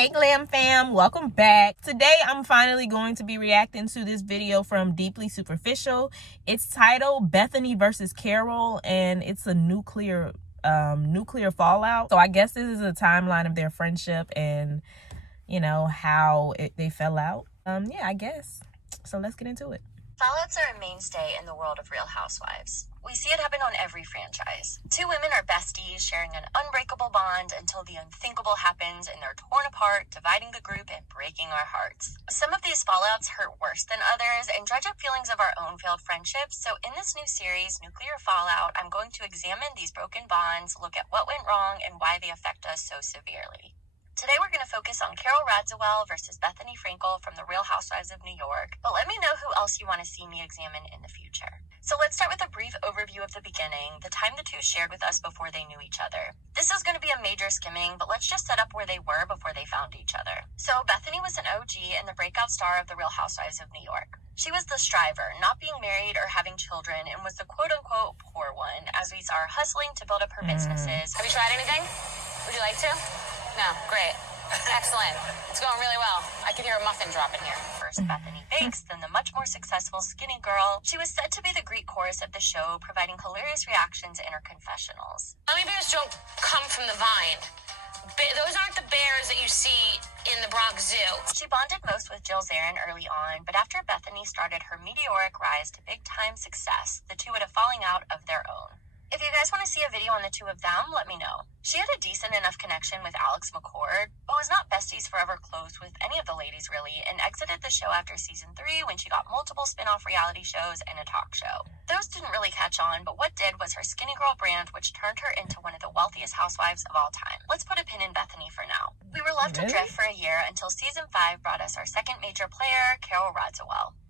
Hey Glam fam, welcome back. Today I'm finally going to be reacting to this video from Deeply Superficial. It's titled Bethenny versus Carole, and it's a nuclear fallout. So I guess this is a timeline of their friendship and how they fell out. Yeah, I guess. So let's get into it. Fallouts are a mainstay in the world of Real Housewives. We see it happen on every franchise. Two women are besties, sharing an unbreakable bond until the unthinkable happens and they're torn apart, dividing the group and breaking our hearts. Some of these fallouts hurt worse than others and dredge up feelings of our own failed friendships, so in this new series, Nuclear Fallout, I'm going to examine these broken bonds, look at what went wrong, and why they affect us so severely. Today we're going to focus on Carole'S versus Bethenny from the Real Housewives of New York, but let me know who else you want to see me examine in the future. So let's start with a brief overview of the beginning, the time the two shared with us before they knew each other. This is going to be a major skimming, but let's just set up where they were before they found each other. So Bethenny was an OG and the breakout star of the Real Housewives of New York. She was the striver, not being married or having children, and was the quote-unquote poor one, as we saw her hustling to build up her businesses. Have you tried anything? Would you like to? No, great. Excellent. It's going really well. I can hear a muffin drop in here. First Bethenny bakes, then the much more successful Skinny Girl. She was said to be the Greek chorus of the show, providing hilarious reactions in her confessionals. Honey bears don't come from the vine. Those aren't the bears that you see in the Bronx Zoo. She bonded most with Jill Zarin early on, but after Bethenny started her meteoric rise to big-time success, the two had a falling out of their own. If you guys want to see a video on the two of them, let me know. She had a decent enough connection with Alex McCord, but was not besties forever close with any of the ladies really, and exited the show after season 3 when she got multiple spin-off reality shows and a talk show. Those didn't really catch on, but what did was her Skinny Girl brand, which turned her into one of the wealthiest housewives of all time. Let's put a pin in Bethenny for now. We were left adrift for a year until season 5 brought us our second major player, Carole'S.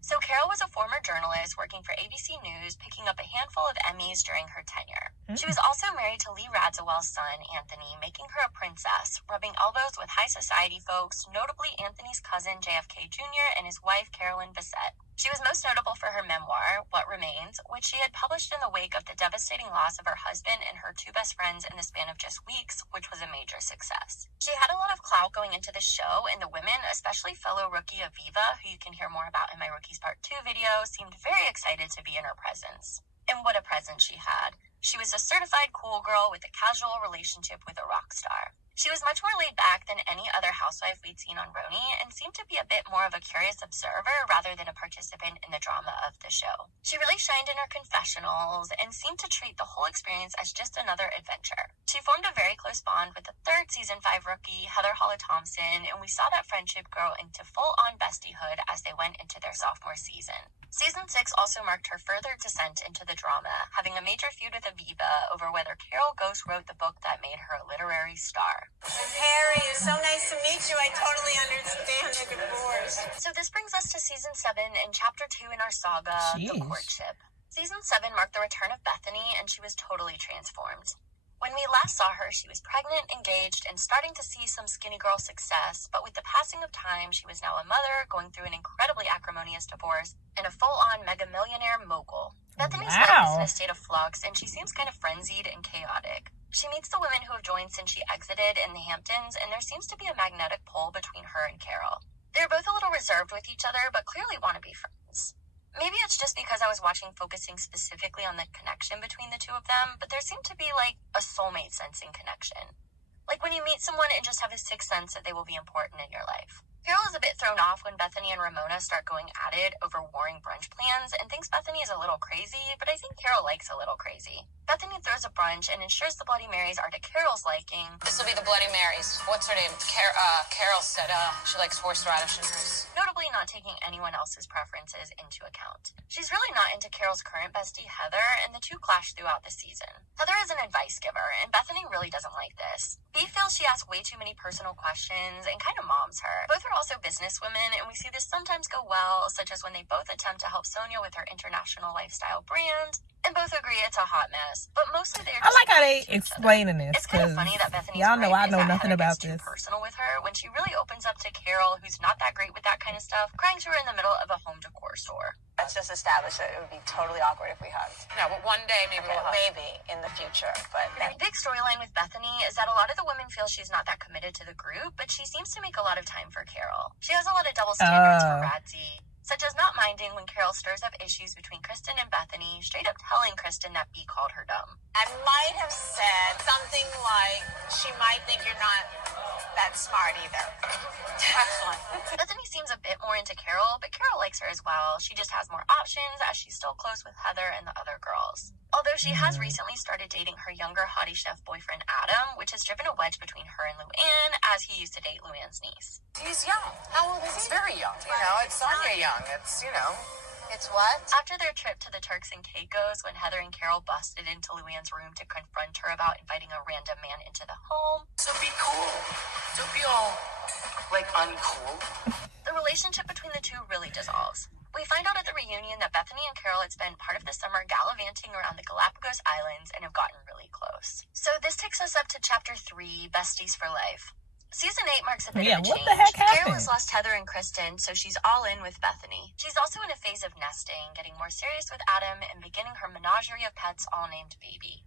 So Carole was a former journalist working for ABC News, picking up a handful of Emmys during her tenure. She was also married to Lee Radziwill's son, Anthony, making her a princess, rubbing elbows with high society folks, notably Anthony's cousin, JFK Jr., and his wife, Caroline Bessette. She was most notable for her memoir, What Remains, which she had published in the wake of the devastating loss of her husband and her two best friends in the span of just weeks, which was a major success. She had a lot of clout going into the show, and the women, especially fellow rookie Aviva, who you can hear more about in my Rookies Part 2 video, seemed very excited to be in her presence. And what a presence she had. She was a certified cool girl with a casual relationship with a rock star. She was much more laid back than any other housewife we'd seen on Roni and seemed to be a bit more of a curious observer rather than a participant in the drama of the show. She really shined in her confessionals and seemed to treat the whole experience as just another adventure. She formed a very close bond with the third season 5 rookie, Heather Hollis-Thompson, and we saw that friendship grow into full-on bestiehood as they went into their sophomore season. Season 6 also marked her further descent into the drama, having a major feud with Aviva over whether Carole Ghost wrote the book that made her a literary star. Harry, it's so nice to meet you. I totally understand the divorce. So this brings us to season 7 and chapter 2 in our saga, The Courtship. Season 7 marked the return of Bethenny, and she was totally transformed. When we last saw her, she was pregnant, engaged, and starting to see some Skinny Girl success, but with the passing of time, she was now a mother, going through an incredibly acrimonious divorce, and a full-on mega-millionaire mogul. Bethenny's life is in a state of flux, and she seems kind of frenzied and chaotic. She meets the women who have joined since she exited in the Hamptons, and there seems to be a magnetic pull between her and Carole. They're both a little reserved with each other, but clearly want to be friends. Maybe it's just because I was focusing specifically on the connection between the two of them, but there seemed to be like a soulmate sensing connection. Like when you meet someone and just have a sixth sense that they will be important in your life. Carole is a bit thrown off when Bethenny and Ramona start going at it over warring brunch plans and thinks Bethenny is a little crazy, but I think Carole likes a little crazy. Bethenny throws a brunch and ensures the Bloody Marys are to Carole's liking. This will be the Bloody Marys. What's her name? Carole said she likes horseradish and rice. Notably not taking anyone else's preferences into account. She's really not into Carole's current bestie, Heather, and the two clash throughout the season. Heather is an advice giver, and Bethenny really doesn't like this. B feels she asks way too many personal questions and kind of moms her. Both are also businesswomen, and we see this sometimes go well, such as when they both attempt to help Sonia with her international lifestyle brand, and both agree it's a hot mess, but mostly they're just I like how they explaining this. It's kind of funny that Bethenny's y'all know I know nothing Heather about gets too this. personal with her when she really opens up to Carole, who's not that great with that kind of stuff, crying to her in the middle of a home decor store. let's just establish that it would be totally awkward if we hugged. No, but one day maybe we'll hug. Maybe in the future, but The big storyline with Bethenny is that a lot of the women feel she's not that committed to the group, but she seems to make a lot of time for Carol. She has a lot of double standards for Radzi, such as not minding when Carol stirs up issues between Kristen and Bethenny, straight up telling Kristen that B called her dumb. I might have said something like, she might think you're not that smart either. Excellent. Bethenny seems a bit more into Carol, but Carol likes her as well. She just has more options as she's still close with Heather and the other girls. Although she has recently started dating her younger hottie chef boyfriend Adam, which has driven a wedge between her and Luann, as he used to date Luann's niece. He's young. How old is he? He's very young. You know, it's Sonia young. It's, you know. It's what? After their trip to the Turks and Caicos, when Heather and Carol busted into Luann's room to confront her about inviting a random man into the home, So be cool. Don't be all, like, uncool. the relationship between the two really dissolves. We find out at the reunion that Bethenny and Carol had spent part of the summer gallivanting around the Galapagos Islands and have gotten really close. So this takes us up to Chapter 3, Besties for Life. Season 8 marks a bit of a change. What the heck Carol happened? has lost Heather and Kristen, so she's all in with Bethenny. She's also in a phase of nesting, getting more serious with Adam, and beginning her menagerie of pets all named Baby.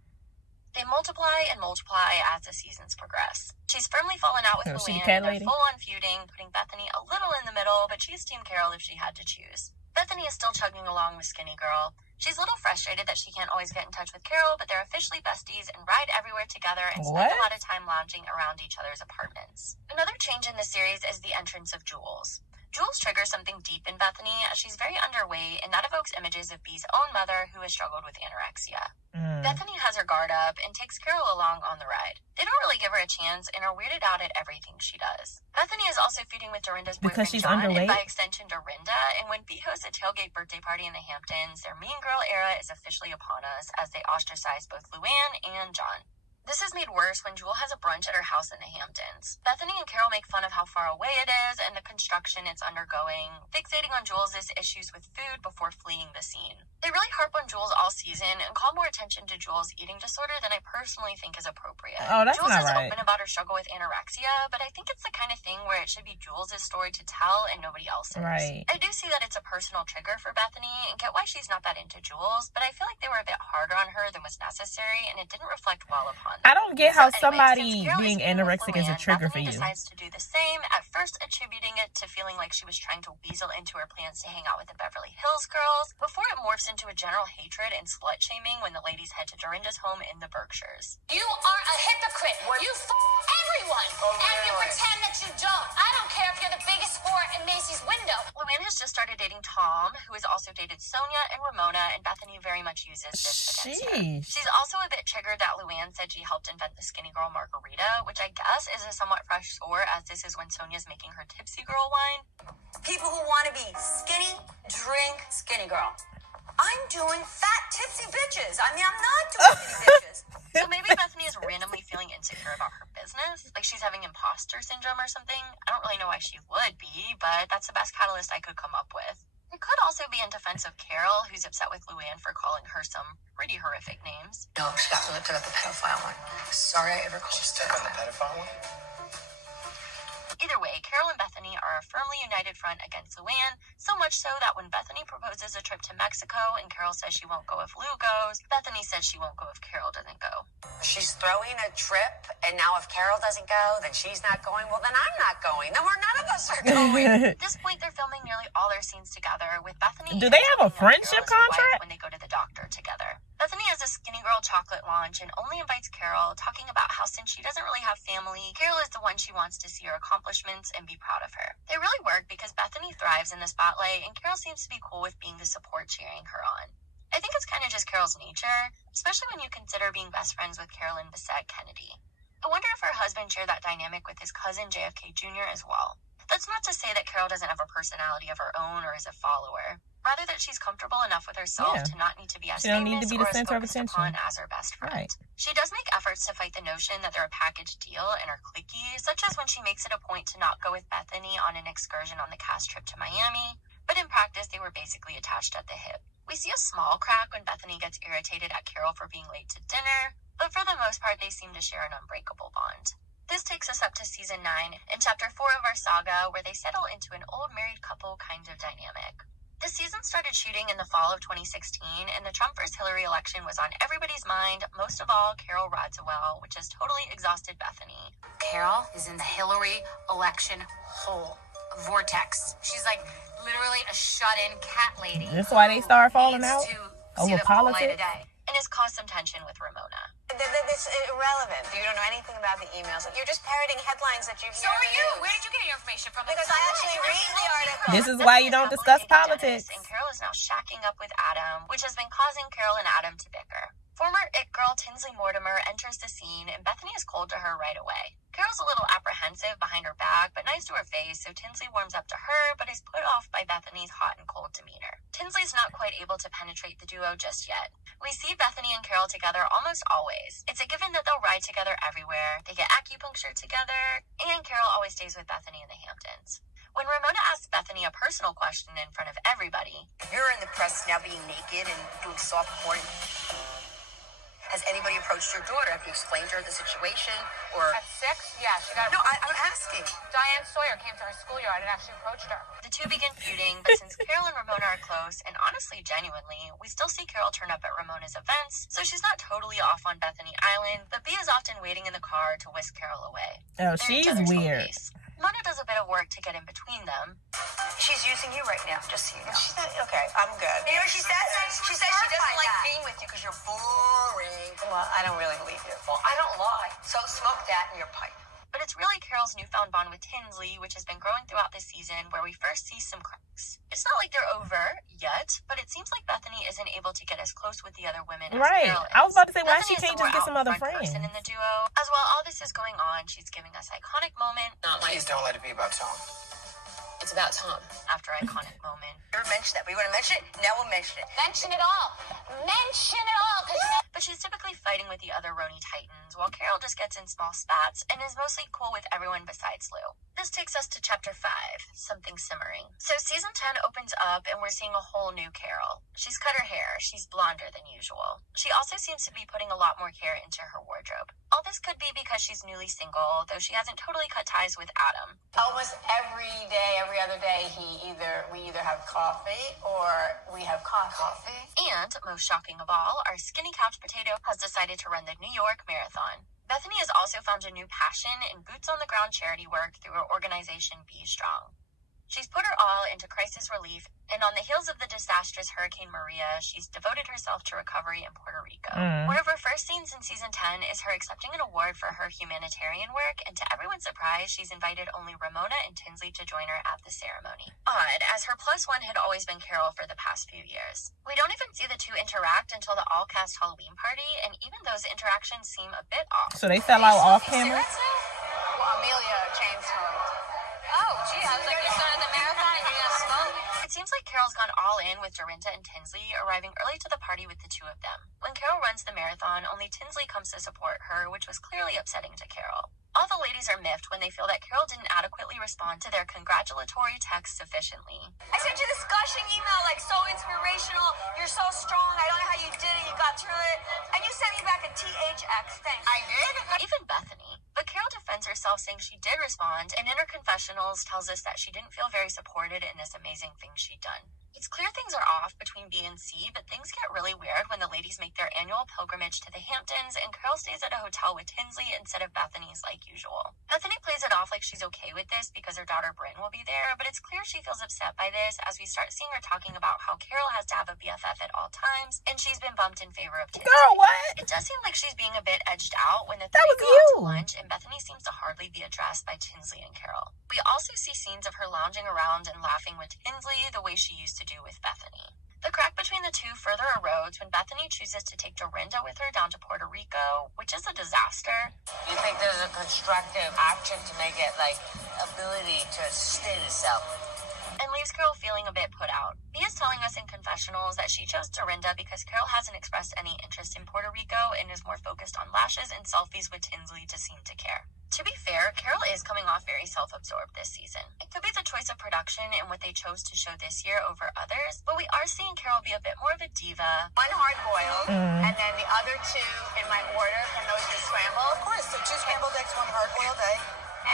They multiply and multiply as the seasons progress. She's firmly fallen out with Oh, she the Luann, cat and lady? they're full-on feuding, putting Bethenny a little in the middle, but she's Team Carol if she had to choose. Bethenny is still chugging along with Skinny Girl. She's a little frustrated that she can't always get in touch with Carol, but they're officially besties and ride everywhere together and spend a lot of time lounging around each other's apartments. Another change in the series is the entrance of Jules. Jules triggers something deep in Bethenny as she's very underweight, and that evokes images of B's own mother who has struggled with anorexia. Bethenny has her guard up and takes Carol along on the ride. They don't really give her a chance and are weirded out at everything she does. Bethenny is also feuding with Dorinda's boyfriend Because she's John, underweight? and by extension Dorinda, and when B hosts a tailgate birthday party in the Hamptons, their mean girl era is officially upon us as they ostracize both Luann and John. This is made worse when Jewel has a brunch at her house in the Hamptons. Bethenny and Carol make fun of how far away it is and the construction it's undergoing, fixating on Jules' issues with food before fleeing the scene. They really harp on Jules all season and call more attention to Jules' eating disorder than I personally think is appropriate. Oh, that's Jules not is right. open about her struggle with anorexia, but I think it's the kind of thing where it should be Jules' story to tell and nobody else's. Right. I do see that it's a personal trigger for Bethenny and get why she's not that into Jules, but I feel like they were a bit harder on her than was necessary and it didn't reflect well upon them. I don't get how Anyways, somebody since Carol being is feuding with anorexic is a Luann, trigger for Bethenny you. decides to do the same, at first attributing it to feeling like she was trying to weasel into her plans to hang out with the Beverly Hills girls, before it morphs into a general hatred and slut-shaming when the ladies head to Dorinda's home in the Berkshires. You are a hypocrite. You everyone. And you pretend that you don't. I don't care if you're the biggest whore in Macy's window. Luann has just started dating Tom, who has also dated Sonia and Ramona, and Bethenny very much uses this against her. Sheesh. She's also a bit triggered that Luann said she helped invent the Skinny Girl margarita, which I guess is a somewhat fresh score, as this is when Sonia's making her Tipsy Girl wine. people who want to be skinny, drink Skinny Girl. I'm doing fat, tipsy bitches. I mean, I'm not doing skinny bitches. So maybe Bethenny is randomly feeling insecure about her business, like she's having imposter syndrome or something. I don't really know why she would be, but that's the best catalyst I could come up with. It could also be in defense of Carol, who's upset with Luann for calling her some pretty horrific names. No, she got really upset about the pedophile one. Sorry I ever called you. Step on the pedophile one? Either way, Carol and Bethenny are a firmly united front against Luann, so much so that when Bethenny proposes a trip to Mexico and Carol says she won't go if Lou goes, Bethenny says she won't go if Carol doesn't go. She's throwing a trip, and now if Carol doesn't go, then she's not going. Well, then I'm not going. Then we're none of us are going. At this point, they're filming nearly all their scenes together, with Bethany. Do they have a interviewing friendship Carol as her wife contract? when they go to the doctor together? Bethany has a Skinny Girl chocolate launch and only invites Carol, talking about how since she doesn't really have family, Carol is the one she wants to see her accomplishments and be proud of her. They really work because Bethany thrives in the spotlight and Carol seems to be cool with being the support cheering her on. I think it's kind of just Carol's nature, especially when you consider being best friends with Carolyn Bessette Kennedy. I wonder if her husband shared that dynamic with his cousin JFK Jr. as well. That's not to say that Carol doesn't have a personality of her own or is a follower. Rather that she's comfortable enough with herself to not need to be as She don't need famous to be the or as center of focused attention. upon as her best friend. Right. She does make efforts to fight the notion that they're a package deal and are cliquey, such as when she makes it a point to not go with Bethenny on an excursion on the cast trip to Miami, but in practice they were basically attached at the hip. We see a small crack when Bethenny gets irritated at Carol for being late to dinner, but for the most part they seem to share an unbreakable bond. This takes us up to season 9 and chapter 4 of our saga, where they settle into an old married couple kind of dynamic. The season started shooting in the fall of 2016, and the Trump versus Hillary election was on everybody's mind, most of all Carole Radziwill, which has totally exhausted Bethenny. Carole is in the Hillary election hole. Vortex. She's like literally a shut-in cat lady. That's why they start falling out over politics. And has caused some tension with Ramona. It's irrelevant. You don't know anything about the emails. You're just parroting headlines that you've So are you. Where did you get your information from? Because I actually read the article. This is why you don't discuss politics. And Carole is now shacking up with Adam, which has been causing Carole and Adam to bicker. Former it girl Tinsley Mortimer enters the scene, and Bethenny is cold to her right away. Carole's a little apprehensive behind her back, but nice to her face, so Tinsley warms up to her, but is put off by Bethenny's hot and cold demeanor. Tinsley's not quite able to penetrate the duo just yet. We see Bethenny and Carole together almost always. It's a given that they'll ride together everywhere, they get acupuncture together, and Carole always stays with Bethenny in the Hamptons. When Ramona asks Bethenny a personal question in front of everybody, You're in the press now being naked and doing soft porn. Has anybody approached your daughter? Have you explained to her the situation? Or At 6? Yeah, she got... no, I'm asking. Diane Sawyer came to her schoolyard and actually approached her. the two begin feuding, but since Carole and Ramona are close, and honestly genuinely, we still see Carole turn up at Ramona's events, so she's not totally off on Bethenny Island, but B is often waiting in the car to whisk Carole away. Oh, They're she's each other's weird. homies. Mona does a bit of work to get in between them. She's using you right now, just so you know. She's not, okay, I'm good. You know what she says? She says she doesn't like being with you because you're boring. Well, I don't really believe you. Well, I don't lie. So smoke that in your pipe. But it's really Carole's newfound bond with Tinsley, which has been growing throughout this season, where we first see some cracks. It's not like they're over yet, but it seems like Bethenny isn't able to get as close with the other women as Right. Carole is. I was about to say, why Bethenny she is can't the just more get some other out front person friends? in the duo. As while all this is going on, she's giving us iconic moment Please don't let it be about Tom. It's about Tom. after iconic moment. Never mentioned that. We want to mention it? Now we'll mention it. Mention it all. Mention it all. But she's typically fighting with the other Roni Titans, while Carole just gets in small spats and is mostly cool with everyone besides Lou. This takes us to Chapter 5, Something Simmering. So Season 10 opens up and we're seeing a whole new Carole. She's cut her hair, she's blonder than usual. She also seems to be putting a lot more care into her wardrobe. All this could be because she's newly single, though she hasn't totally cut ties with Adam. Almost every day, every other day, we either have coffee or we have coffee. And, most shocking of all, our skinny couch potato has decided to run the New York Marathon. Bethenny has also found a new passion in boots-on-the-ground charity work through her organization Be Strong. She's put her all into crisis relief, and on the heels of the disastrous Hurricane Maria, she's devoted herself to recovery in Puerto Rico. One of her first scenes in Season 10 is her accepting an award for her humanitarian work, and to everyone's surprise, she's invited only Ramona and Tinsley to join her at the ceremony. Odd, as her plus one had always been Carole for the past few years. We don't even see the two interact until the all-cast Halloween party, and even those interactions seem a bit off. So they fell out off camera? Well, Amelia chain smoked. Oh, gee, I was like, you started the marathon and you're gonna smoke. It seems like Carole's gone all in with Dorinda and Tinsley, arriving early to the party with the two of them. When Carole runs the marathon, only Tinsley comes to support her, which was clearly upsetting to Carole. All the ladies are miffed when they feel that Carole didn't adequately respond to their congratulatory text sufficiently. I sent you this gushing email, like, so inspirational. You're so strong. I don't know how you did it. You got through it. And you sent me back a THX. Thanks. I did? Even Bethenny. But Carole defends herself, saying she did respond, and in her confessionals tells us that she didn't feel very supported in this amazing thing she'd done. It's clear things are off between B and C, but things get really weird when the ladies make their annual pilgrimage to the Hamptons, and Carole stays at a hotel with Tinsley instead of Bethenny's like usual. Bethenny plays it off like she's okay with this because her daughter Bryn will be there, but it's clear she feels upset by this as we start seeing her talking about how Carole has to have a BFF at all times, and she's been bumped in favor of Tinsley. Girl, what? It does seem like she's being a bit edged out when the That three was go out to you. lunch, and Bethenny seems to hardly be addressed by Tinsley and Carole. We also see scenes of her lounging around and laughing with Tinsley the way she used to do with Bethenny. The crack between the two further erodes when Bethenny chooses to take Dorinda with her down to Puerto Rico, which is a disaster. You think there's a constructive action to make it, like, ability to sustain itself? And leaves Carole feeling a bit put out. B is telling us in confessionals that she chose Dorinda because Carole hasn't expressed any interest in Puerto Rico and is more focused on lashes and selfies with Tinsley to seem to care. To be fair, Carole is coming off very self-absorbed this season. It could be the choice of production and what they chose to show this year over others, but we are seeing Carole be a bit more of a diva. One hard-boiled, and then the other two in my order. Can those be scrambled? Of course, so 2 scrambled eggs, 1 hard-boiled egg.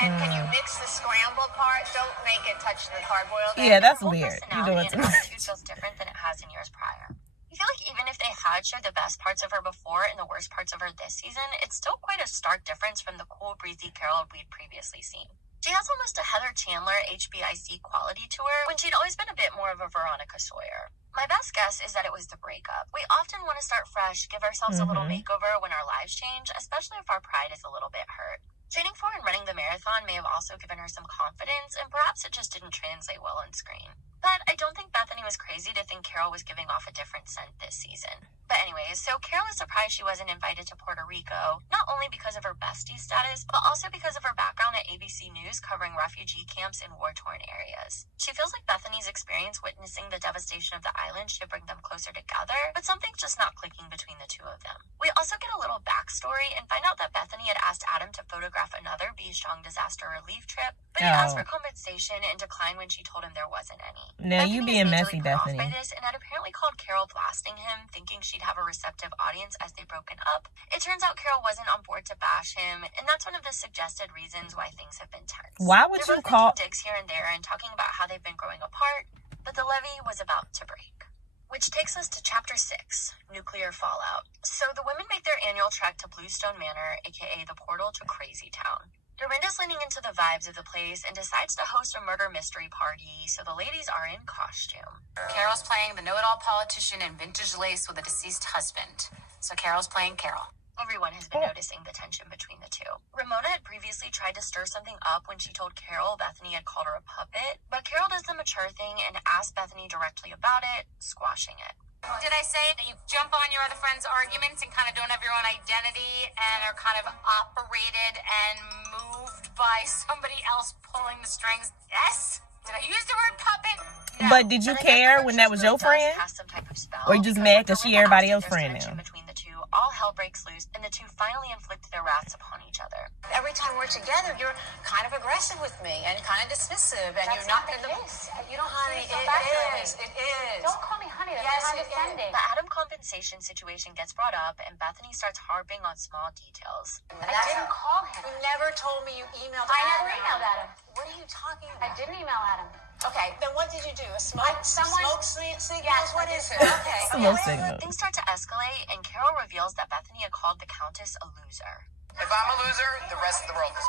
And can you mix the scrambled part? Don't make it touch the hard-boiled egg. Yeah, that's Her whole weird. You personality doing and too much. attitude feels different than it has in years prior. I feel like even if they had showed the best parts of her before and the worst parts of her this season, it's still quite a stark difference from the cool, breezy Carol we'd previously seen. She has almost a Heather Chandler HBIC quality to her, when she'd always been a bit more of a Veronica Sawyer. My best guess is that it was the breakup. We often want to start fresh, give ourselves a little makeover when our lives change, especially if our pride is a little bit hurt. Training for and running the marathon may have also given her some confidence, and perhaps it just didn't translate well on screen. But I don't think Bethenny was crazy to think Carol was giving off a different scent this season. But anyways, so Carol is surprised she wasn't invited to Puerto Rico, not only because of her bestie status, but also because of her background at ABC News covering refugee camps in war-torn areas. She feels like Bethenny's experience witnessing the devastation of the island should bring them closer together, but something's just not clicking between the two of them. We also get a little backstory and find out that Bethenny had asked Adam to photograph another Be Strong disaster relief trip, but he asked for compensation and declined when she told him there wasn't any. Now you being messy, Bethenny. Bethenny. By this and had apparently called Carol blasting him, thinking she'd have a receptive audience as they broken up. It turns out Carol wasn't on board to bash him, and that's one of the suggested reasons why things have been tense. Why would They're you both call making digs here and there and talking about how they've been growing apart, but the levee was about to break. Which takes us to Chapter 6, Nuclear Fallout. So the women make their annual trek to Bluestone Manor, aka the portal to Crazy Town. Dorinda's leaning into the vibes of the place and decides to host a murder mystery party, so the ladies are in costume. Carol's playing the know-it-all politician in vintage lace with a deceased husband. So Carol's playing Carol. Everyone has been noticing the tension between the two. Ramona had previously tried to stir something up when she told Carol Bethenny had called her a puppet, but Carol does the mature thing and asks Bethenny directly about it, squashing it. Did I say that you jump on your other friend's arguments and kind of don't have your own identity and are kind of operated and moved by somebody else pulling the strings? Yes? Did I use the word puppet? No. But did you care when that was your friend? Or you just mad because she everybody else's friend now? Between the two, all hell breaks loose, and the two finally inflict their wraths upon each other. Every time we're together, you're kind of aggressive with me and kind of dismissive, and you're not going to. You don't Honey, feel it bad for is. me. It is. Don't call me honey. That's Yes, condescending. The Adam compensation situation gets brought up, and Bethenny starts harping on small details. I didn't call him. You never told me you emailed. I never Adam. emailed Adam. What are you talking I about? didn't email Adam. Okay, then what did you do? A smoke? Someone- Smoke signals? Yes, What I is did. it? Okay. Smoke signal. Things start to escalate, and Carol reveals that Bethenny had called the Countess a loser. If I'm a loser, the rest of the world is.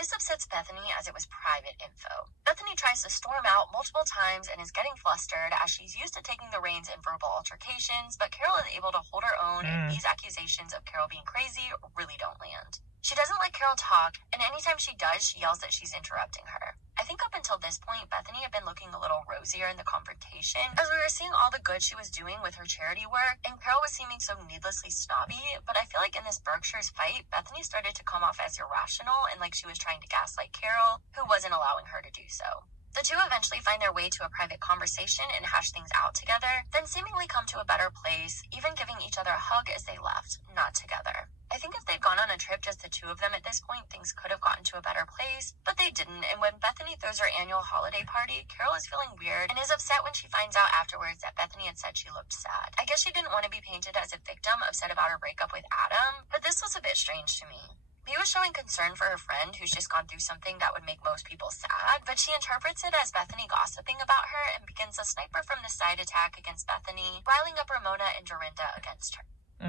This upsets Bethenny as it was private info. Bethenny tries to storm out multiple times and is getting flustered as she's used to taking the reins in verbal altercations, but Carol is able to hold her own, and these accusations of Carol being crazy really don't land. She doesn't let Carol talk, and anytime she does, she yells that she's interrupting her. I think up until this point, Bethenny had been looking a little rosier in the confrontation, as we were seeing all the good she was doing with her charity work, and Carol was seeming so needlessly snobby, but I feel like in this Berkshire's fight, Bethenny started to come off as irrational and like she was trying to gaslight Carol, who wasn't allowing her to do so. The two eventually find their way to a private conversation and hash things out together, then seemingly come to a better place, even giving each other a hug as they left, not together. I think if they'd gone on a trip, just the two of them at this point, things could have gotten to a better place, but they didn't, and when Bethenny throws her annual holiday party, Carol is feeling weird and is upset when she finds out afterwards that Bethenny had said she looked sad. I guess she didn't want to be painted as a victim upset about her breakup with Adam, but this was a bit strange to me. He was showing concern for her friend who's just gone through something that would make most people sad, but she interprets it as Bethenny gossiping about her and begins a sniper from the side attack against Bethenny, riling up Ramona and Dorinda against her.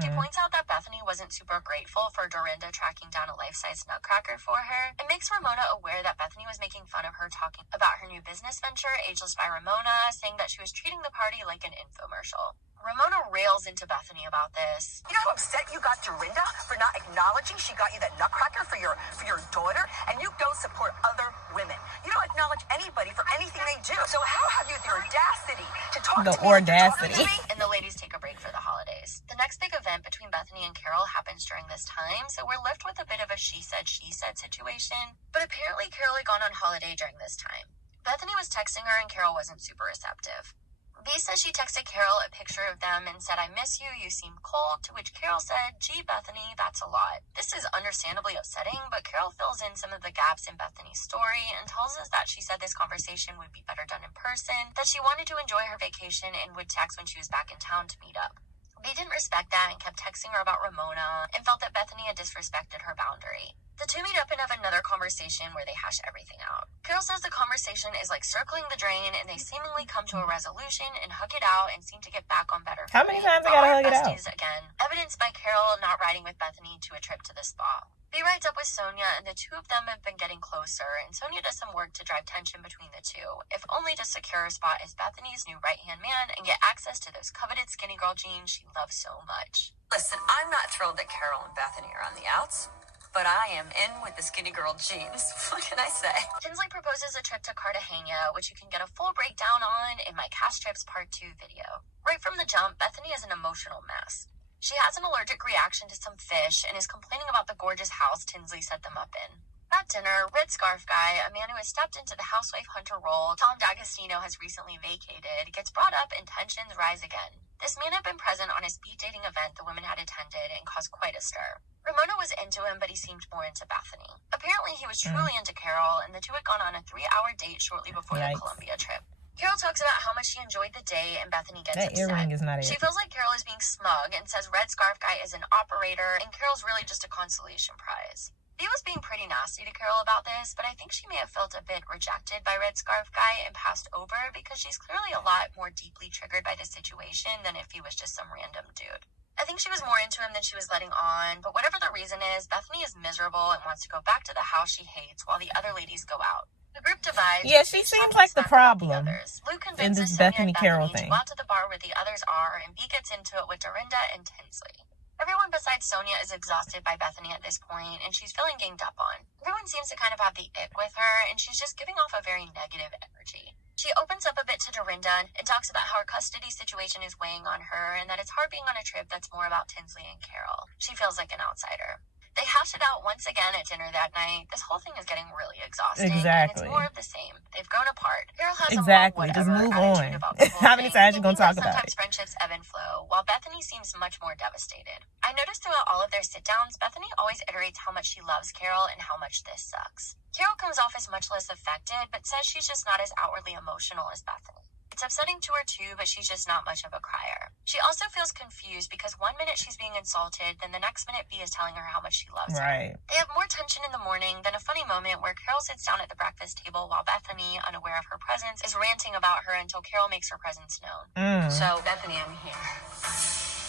She points out that Bethenny wasn't super grateful for Dorinda tracking down a life-size nutcracker for her, and makes Ramona aware that Bethenny was making fun of her talking about her new business venture, Ageless by Ramona, saying that she was treating the party like an infomercial. Ramona rails into Bethenny about this. You know how upset you got Dorinda for not acknowledging she got you that nutcracker for your daughter, and you don't support other women. You don't acknowledge anybody for anything they do. So how have you the audacity to talk The to me? audacity. And the ladies take a break for the holidays. The next big event between Bethenny and Carol happens during this time, so we're left with a bit of a she said situation. But apparently Carol had gone on holiday during this time. Bethenny was texting her and Carol wasn't super receptive. B says she texted Carol a picture of them and said, "I miss you, you seem cold," to which Carol said, "Gee, Bethenny, that's a lot." This is understandably upsetting, but Carol fills in some of the gaps in Bethenny's story and tells us that she said this conversation would be better done in person, that she wanted to enjoy her vacation and would text when she was back in town to meet up. B didn't respect that and kept texting her about Ramona and felt that Bethenny had disrespected her boundary. The two meet up and have another conversation where they hash everything out. Carol says the conversation is like circling the drain and they seemingly come to a resolution and hug it out and seem to get back on better How many footing. times I gotta hug it out? Besties again, evidenced by Carol not riding with Bethenny to a trip to the spa. B rides up with Sonia and the two of them have been getting closer, and Sonia does some work to drive tension between the two, if only to secure a spot as Bethenny's new right-hand man and get access to those coveted skinny girl jeans she loves so much. Listen, I'm not thrilled that Carol and Bethenny are on the outs, but I am in with the skinny girl jeans. What can I say? Tinsley proposes a trip to Cartagena, which you can get a full breakdown on in my Cast Trips Part 2 video. Right from the jump, Bethenny is an emotional mess. She has an allergic reaction to some fish and is complaining about the gorgeous house Tinsley set them up in. At dinner, Red Scarf Guy, a man who has stepped into the housewife hunter role Tom D'Agostino has recently vacated, gets brought up and tensions rise again. This man had been present on a speed dating event the women had attended and caused quite a stir. Ramona was into him, but he seemed more into Bethenny. Apparently, he was truly into Carol, and the two had gone on a 3-hour date shortly before the Colombia trip. Carol talks about how much she enjoyed the day, and Bethenny gets upset. That earring is not it. She feels like Carol is being smug and says Red Scarf Guy is an operator, and Carol's really just a consolation prize. B was being pretty nasty to Carol about this, but I think she may have felt a bit rejected by Red Scarf Guy and passed over because she's clearly a lot more deeply triggered by the situation than if he was just some random dude. I think she was more into him than she was letting on, but whatever the reason is, Bethenny is miserable and wants to go back to the house she hates while the other ladies go out. The group divides. Yeah, she seems like the problem Luke in this convinces Sonia Bethenny and Carol Bethenny thing. to go out to the bar where the others are, and B gets into it with Dorinda and Tinsley. Everyone besides Sonia is exhausted by Bethenny at this point, and she's feeling ganged up on. Everyone seems to kind of have the ick with her, and she's just giving off a very negative energy. She opens up a bit to Dorinda and talks about how her custody situation is weighing on her and that it's hard being on a trip that's more about Tinsley and Carol. She feels like an outsider. They hash it out once again at dinner that night. This whole thing is getting really exhausting. Exactly. And it's more of the same. They've grown apart. Carol has Exactly. a Just move attitude on. about the whole How many thing, times you gonna talk thinking about that it? sometimes friendships ebb and flow, while Bethenny seems much more devastated. I noticed throughout all of their sit-downs, Bethenny always iterates how much she loves Carol and how much this sucks. Carol comes off as much less affected, but says she's just not as outwardly emotional as Bethenny. It's upsetting to her too, but she's just not much of a crier. She also feels confused because one minute she's being insulted, then the next minute B is telling her how much she loves her. They have more tension in the morning, then a funny moment where Carol sits down at the breakfast table while Bethenny, unaware of her presence, is ranting about her until Carol makes her presence known. So, Bethenny, I'm here.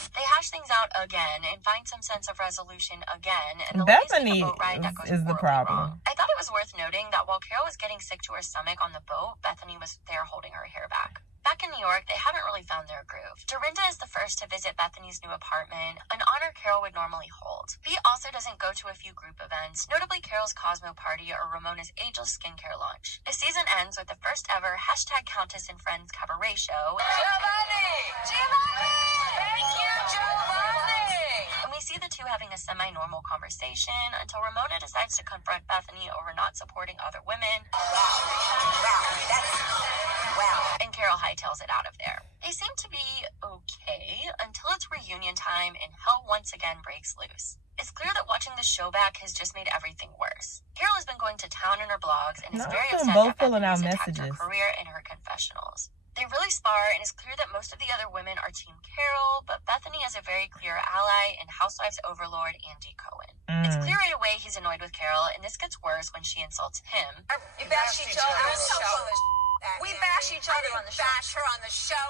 They hash things out again and find some sense of resolution again, and the Bethenny ladies take a boat ride that goes is the horribly problem. wrong. I thought it was worth noting that while Carol was getting sick to her stomach on the boat, Bethenny was there holding her hair back. Back in New York, they haven't really found their groove. Dorinda is the first to visit Bethenny's new apartment, an honor Carol would normally hold. B also doesn't go to a few group events, notably Carol's Cosmo party or Ramona's ageless skincare launch. The season ends with the first ever #Countess and Friends cabaret show. Giovanni! Thank you, Giovanni! And we see the two having a semi-normal conversation until Ramona decides to confront Bethenny over not supporting other women. And Carol hightails it out of there. They seem to be okay until it's reunion time and hell once again breaks loose. It's clear that watching the show back has just made everything worse. Carol has been going to town in her blogs and is very upset that Bethenny's attacked her career and her confessionals. They really spar, and it's clear that most of the other women are Team Carol, but Bethenny is a very clear ally in Housewives overlord Andy Cohen. It's clear right away he's annoyed with Carol, and this gets worse when she insults him. You bash each other on the show. We bash each other on the show. Bash her on the show.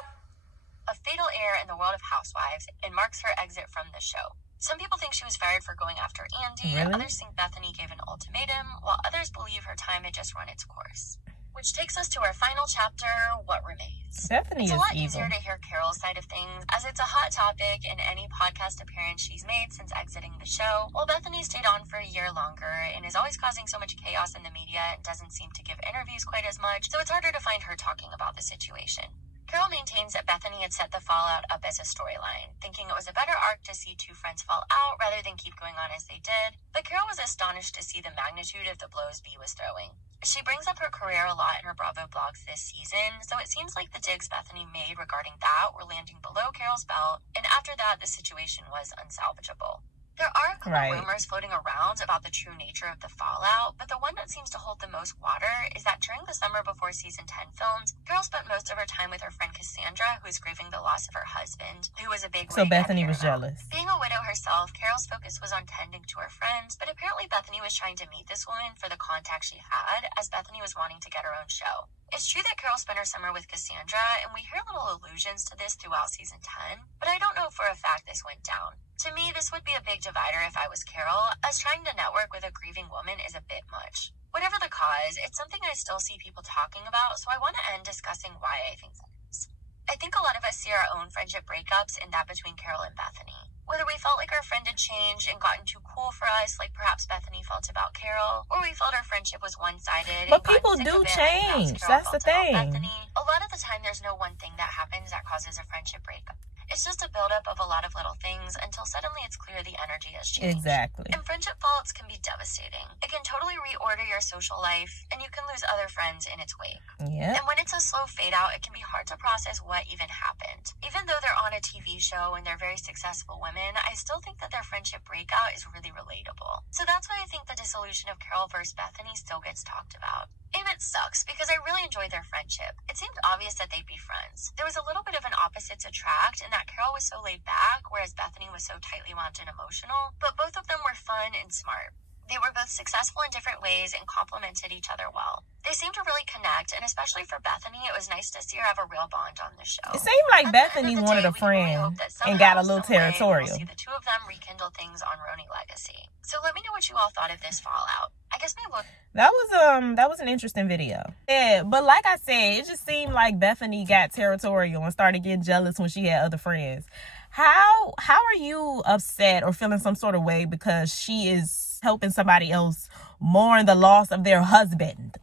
A fatal error in the world of Housewives and marks her exit from the show. Some people think she was fired for going after Andy, others think Bethenny gave an ultimatum, while others believe her time had just run its course. Which takes us to our final chapter, What Remains. Bethenny It's a lot is easier evil. to hear Carol's side of things, as it's a hot topic in any podcast appearance she's made since exiting the show, while Bethenny stayed on for a year longer and is always causing so much chaos in the media and doesn't seem to give interviews quite as much, so it's harder to find her talking about the situation. Carol maintains that Bethenny had set the fallout up as a storyline, thinking it was a better arc to see two friends fall out rather than keep going on as they did, but Carol was astonished to see the magnitude of the blows B was throwing. She brings up her career a lot in her Bravo blogs this season, so it seems like the digs Bethenny made regarding that were landing below Carol's belt, and after that, the situation was unsalvageable. There are a couple Right. rumors floating around about the true nature of the fallout, but the one that seems to hold the most water is that during the summer before season 10 filmed, Carol spent most of her time with her friend Cassandra, who is grieving the loss of her husband, who was a big So wig at Bethenny was Paramount. jealous. Being a widow herself, Carol's focus was on tending to her friends, but apparently Bethenny was trying to meet this woman for the contact she had, as Bethenny was wanting to get her own show. It's true that Carol spent her summer with Cassandra, and we hear little allusions to this throughout season 10, but I don't know for a fact this went down. To me, this would be a big divider if I was Carol, as trying to network with a grieving woman is a bit much. Whatever the cause, it's something I still see people talking about, so I want to end discussing why I think that is. I think a lot of us see our own friendship breakups in that between Carol and Bethenny. Whether we felt like our friend had changed and gotten too cool for us, like perhaps Bethenny felt about Carol, or we felt our friendship was one-sided. But and people gotten sick do of it, like change. perhaps Carol That's the felt about thing. Bethenny. A lot of the time, there's no one thing that happens that causes a friendship breakup. It's just a buildup of a lot of little things until suddenly it's clear the energy has changed. Exactly. And friendship faults can be devastating. It can totally reorder your social life, and you can lose other friends in its wake. Yeah. And when it's a slow fade out, it can be hard to process what even happened. Even though they're on a TV show and they're very successful women, I still think that their friendship breakout is really relatable. So that's why I think the dissolution of Carol versus Bethenny still gets talked about. And it sucks because I really enjoyed their friendship. It seemed obvious that they'd be friends. There was a little bit of an opposites attract in that Carol was so laid back, whereas Bethenny was so tightly wound and emotional, but both of them were fun and smart. They were both successful in different ways and complemented each other well. They seemed to really connect, and especially for Bethenny, it was nice to see her have a real bond on the show. It seemed like At the end Bethenny of the wanted day, a we can only friend hope that and got a somehow, little some way, territorial. We'll see the two of them rekindle things on Roni Legacy. So let me know what you all thought of this fallout. I guess my look. That was an interesting video. Yeah, but like I said, it just seemed like Bethenny got territorial and started getting jealous when she had other friends. How are you upset or feeling some sort of way because she is helping somebody else mourn the loss of their husband?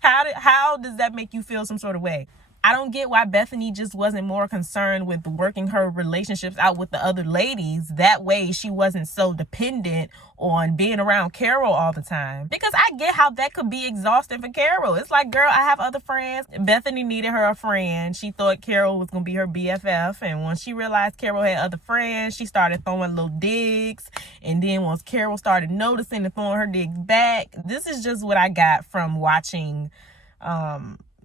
How does that make you feel some sort of way? I don't get why Bethenny just wasn't more concerned with working her relationships out with the other ladies. That way she wasn't so dependent on being around Carol all the time. Because I get how that could be exhausting for Carol. It's like, girl, I have other friends. Bethenny needed her a friend. She thought Carol was going to be her BFF. And when she realized Carol had other friends, she started throwing little digs. And then once Carol started noticing and throwing her digs back, this is just what I got from watching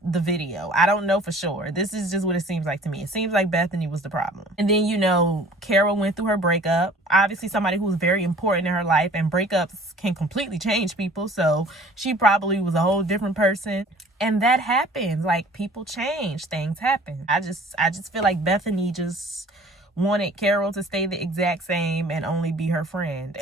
the video. I don't know for sure. This is just what it seems like to me. It seems like Bethenny was the problem. And then, Carol went through her breakup. Obviously somebody who's very important in her life, and breakups can completely change people. So she probably was a whole different person. And that happens. Like, people change. Things happen. I just feel like Bethenny just wanted Carol to stay the exact same and only be her friend.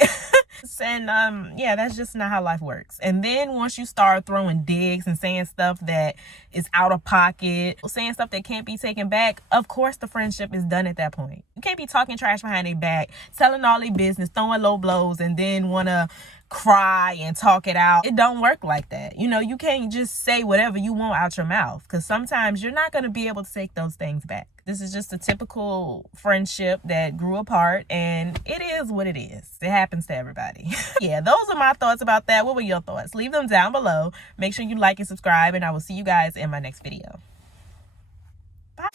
And that's just not how life works. And then once you start throwing digs and saying stuff that is out of pocket, saying stuff that can't be taken back, of course the friendship is done at that point. You can't be talking trash behind their back, telling all their business, throwing low blows, and then want to cry and talk it out. It don't work like that. You can't just say whatever you want out your mouth, because sometimes you're not going to be able to take those things back. This is just a typical friendship that grew apart, and it is what it is. It happens to everybody. Yeah, those are my thoughts about that. What were your thoughts? Leave them down below. Make sure you like and subscribe, and I will see you guys in my next video. Bye.